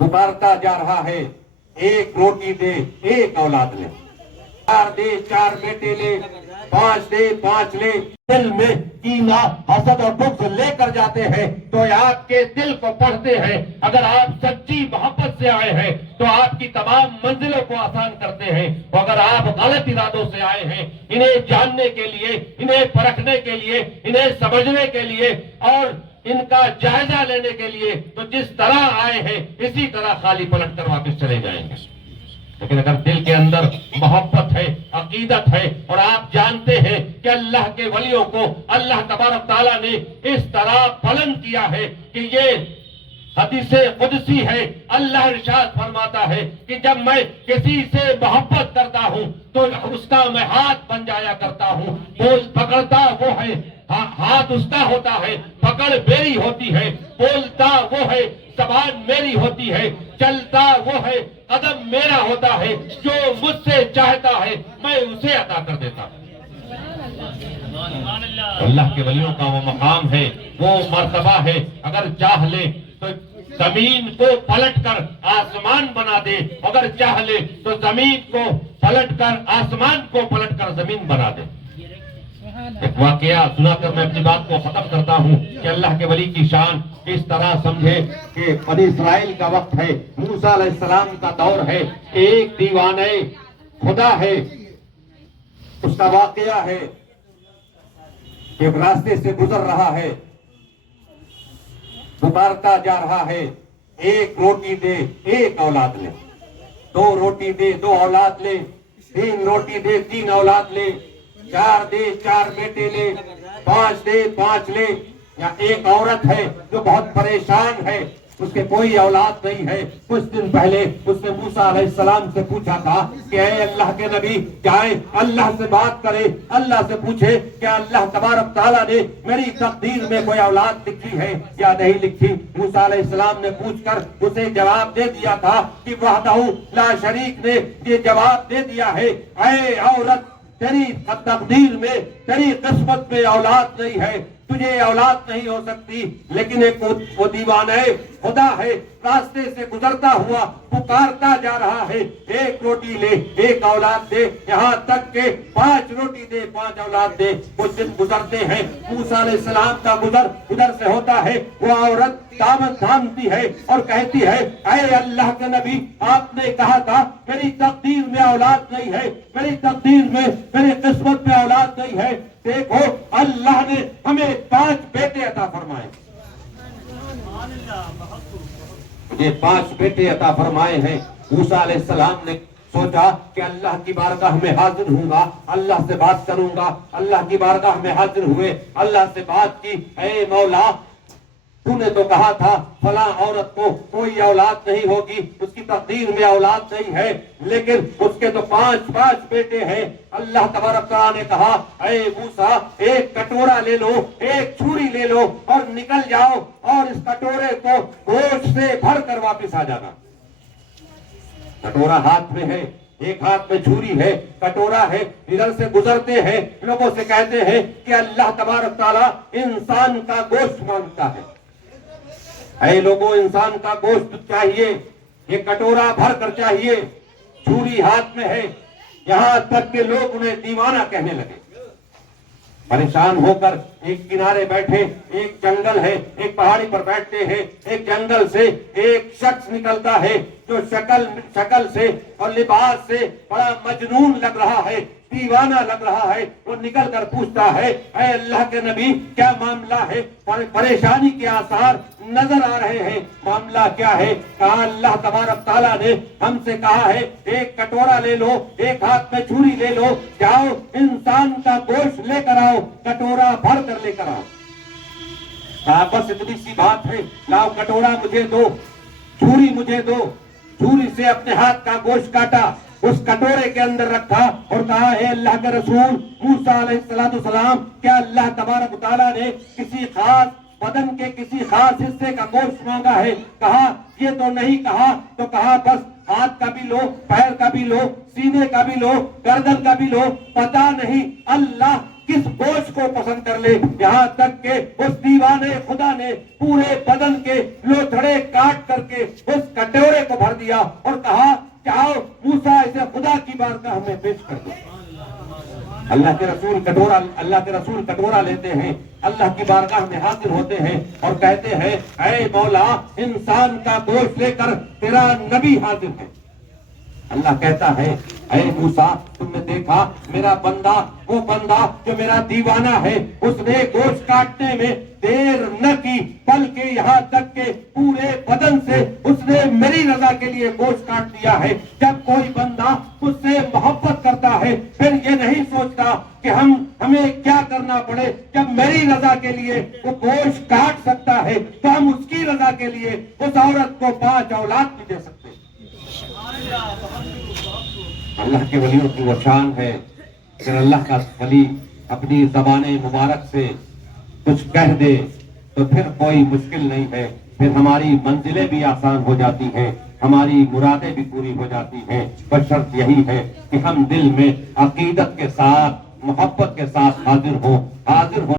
पुकारता जा रहा है, एक रोटी दे एक औलाद ले, 4 दे 4 बेटे ले, 5 दे 5 ले। दिल में कीना हसद और बुग़्ज़ लेकर जाते हैं तो आपके दिल को पढ़ते हैं। अगर आप सच्ची मोहब्बत से आए हैं तो आपकी तमाम मंजिलों को आसान करते हैं। अगर आप गलत इरादों से आए हैं, इन्हें जानने के लिए, इन्हें परखने के लिए, इन्हें समझने के लिए और इनका जायजा लेने के लिए, तो जिस तरह आए हैं इसी तरह खाली पलट कर वापस चले जाएंगे। लेकिन अगर दिल के अंदर मोहब्बत है, अकीदत है और आप जानते हैं कि अल्लाह के वलियों को अल्लाह तबारक ताला ने इस तरह बुलंद किया है कि ये हदीसे कुदसी है, अल्लाह इरशाद फरमाता है कि जब मैं किसी से मोहब्बत करता हूँ तो उसका मैं हाथ बन जाया करता हूँ। बोल पकड़ता वो है, हाथ उसका होता है, पकड़ मेरी होती है, बोलता वो है, ज़बान मेरी होती है, चलता वो है, कदम मेरा होता है, जो मुझसे चाहता है मैं उसे अता कर देता हूँ। अल्लाह के वलियों का वो मकाम है, वो मर्तबा है। अगर चाह ले तो जमीन को पलट कर आसमान बना दे, अगर चाह ले तो जमीन को पलट कर आसमान को पलट कर जमीन बना दे। एक वाकया सुनाकर मैं अपनी बात को खत्म करता हूँ कि अल्लाह के वली की शान इस तरह समझे कि बनी इसराइल का वक्त है, मूसा अलैहिस्सलाम का दौर है, एक दीवाने खुदा है, उसका वाकया है कि एक रास्ते से गुजर रहा है, पुकारता जा रहा है, एक रोटी दे एक औलाद ले, 2 रोटी दे 2 औलाद ले, 3 रोटी दे 3 औलाद ले, 4 दे 4 बेटे ले, 5 दे 5 ले। या एक औरत है जो बहुत परेशान है, उसके कोई औलाद नहीं है। कुछ दिन पहले उसने मूसा अलैहिस्सलाम से पूछा था कि ऐ अल्लाह के नबी, जाए अल्लाह से बात करे, अल्लाह से पूछे क्या अल्लाह तबारक ताला ने मेरी तकदीर में कोई औलाद लिखी है या नहीं लिखी। मूसा अलैहिस्सलाम ने पूछकर उसे जवाब दे दिया था कि वहदहू ला शरीक ने ये जवाब दे दिया है, ऐ औरत तेरी तकदीर में, तेरी किस्मत में औलाद नहीं है, तुझे औलाद नहीं हो सकती। लेकिन एक वो दीवाना है, खुदा है, रास्ते से गुजरता हुआ पुकारता जा रहा है, एक रोटी ले एक औलाद दे, यहाँ तक के 5 रोटी दे 5 औलाद दे। कुछ दिन गुजरते हैं, मूसा अलैहिस्सलाम का गुजर उधर से होता है, वो औरत दामन थामती है और कहती है, ऐ अल्लाह के नबी, आपने कहा था मेरी तकदीर में औलाद नहीं है, मेरी तकदीर में, मेरी किस्मत में औलाद नहीं है। देखो अल्लाह ने हमें 5 बेटे अता फरमाए, ये 5 बेटे अता फरमाए हैं। मूसा अलैहिस्सलाम ने सोचा कि अल्लाह की बारगाह में हाजिर हूँगा, अल्लाह से बात करूंगा। अल्लाह की बारगाह में हाजिर हुए, अल्लाह से बात की, ऐ मौला, तूने तो कहा था फला औरत को कोई औलाद नहीं होगी, उसकी तकदीर में औलाद नहीं है, लेकिन उसके तो 5 बेटे हैं। अल्लाह तबारक तआला ने कहा, ऐ मूसा, एक कटोरा ले लो, एक छुरी ले लो और निकल जाओ और इस कटोरे को गोश्त से भर कर वापिस आ जाना। कटोरा हाथ में है, एक हाथ में छुरी है, कटोरा है, इधर से गुजरते हैं, लोगों से कहते हैं कि अल्लाह तबारक तआला इंसान का गोश्त मांगता है। ऐ लोगों, इंसान का गोश्त चाहिए, ये कटोरा भर कर चाहिए, छुरी हाथ में है। यहाँ तक के लोग उन्हें दीवाना कहने लगे। परेशान होकर एक किनारे बैठे, एक जंगल है, एक पहाड़ी पर बैठते हैं, एक जंगल से एक शख्स निकलता है जो शक्ल से और लिबास से बड़ा मजनून लग रहा है, दीवाना लग रहा है। वो निकल कर पूछता है, ऐ अल्लाह के नबी, क्या मामला है? परेशानी के आसार नजर आ रहे हैं, मामला क्या है? कहा अल्लाह तबारक ताला ने हमसे कहा है, एक कटोरा ले लो, एक हाथ में छुरी ले लो, जाओ इंसान का गोश्त लेकर आओ, कटोरा भर कर लेकर आओ। कहा बस इतनी सी बात है, लाओ कटोरा मुझे दो, छुरी मुझे दो। छुरी से अपने हाथ का गोश्त काटा, उस कटोरे के अंदर रखा और कहा, हे अल्लाह के रसूल मूसा अलैहिस्सलाम, क्या अल्लाह तबारक ताला ने किसी खास बदन के किसी खास हिस्से का गोश्त मांगा है? कहा ये तो नहीं कहा। तो कहा बस हाथ का भी लो, पैर का भी लो, सीने का भी लो, गर्दन का भी लो, पता नहीं अल्लाह किस गोश्त को पसंद कर ले, यहाँ तक के उस दीवाने खुदा ने पूरे बदन के लोथड़े काट करके उस कटोरे को भर दिया और कहा चाहो मूसा इसे खुदा की बारगाह में पेश कर दो। अल्लाह के रसूल कटोरा लेते हैं, अल्लाह की बारगाह में हाजिर होते हैं और कहते हैं ऐ मौला, इंसान का गोश्त लेकर तेरा नबी हाजिर है। अल्लाह कहता है ऐ मूसा, तुमने देखा मेरा बंदा, वो बंदा जो मेरा दीवाना है, उसने गोश्त काटने में देर न की, बल्कि यहाँ तक के पूरे बदन से उसने मेरी रजा के लिए गोश्त काट दिया है। जब कोई बंदा मुझसे मोहब्बत करता है, फिर ये नहीं सोचता कि हमें क्या करना पड़े, जब मेरी रजा के लिए वो गोश्त काट सकता है तो हम उसकी रजा के लिए उस औरत को 5 औलाद भी दे सकते हैं। अल्लाह के वलियों की वो शान है। फिर अल्लाह का वली अपनी ज़बाने मुबारक से कुछ कह दे तो फिर कोई मुश्किल नहीं है, फिर हमारी मंजिलें भी आसान हो जाती हैं, हमारी मुरादें भी पूरी हो जाती हैं। बस शर्त यही है कि हम दिल में अकीदत के साथ, मोहब्बत के साथ हाजिर हो।